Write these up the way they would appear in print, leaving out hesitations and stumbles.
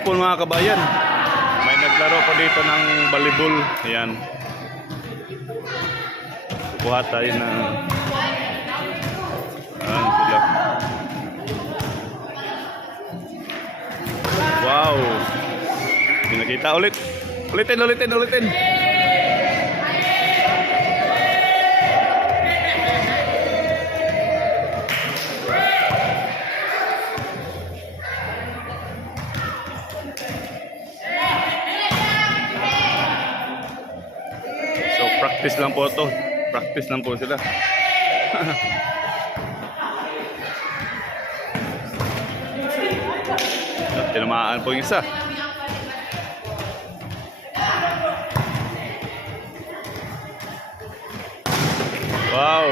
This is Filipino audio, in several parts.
hapon mga kabayan. May naglaro po dito ng volleyball. Ayan. Kuha tayo ng... Ayan sila. Wow. Hindi nakita ulit. Ulitin. So practice lang po to. Practice lang po sila. Tinamaan po yung isa. Wow.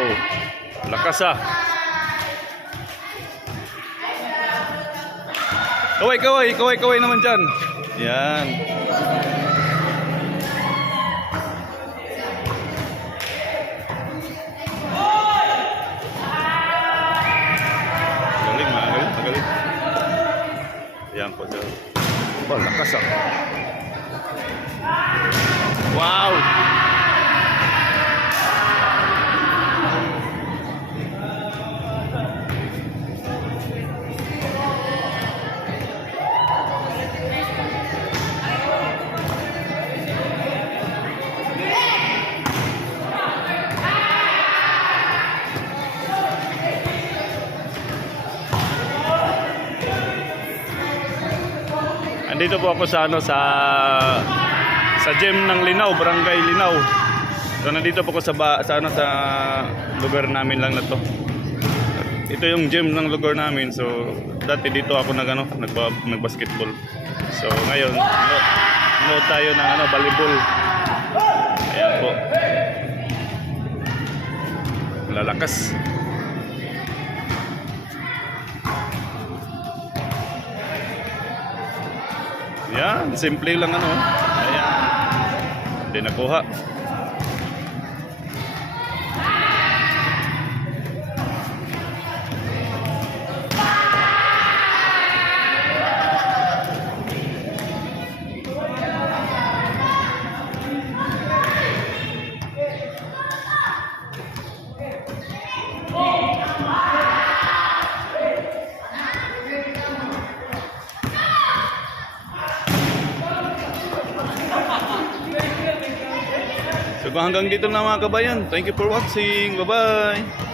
Lakas ah. Kaway naman dyan. Yan. Magaling. Yan po sir. Oh, lakas ah. Wow. Andito po ako sa gym ng Linao, Barangay Linao. So nandito po ako sa lugar namin lang na to. Ito yung gym ng lugar namin. So dati dito ako nag-basketball. So ngayon nood tayo ng volleyball. Ayan po. Lalakas. Yan, simple lang Ayan. Hindi nakuha. So hanggang dito na mga kabayan. Thank you for watching. Bye-bye.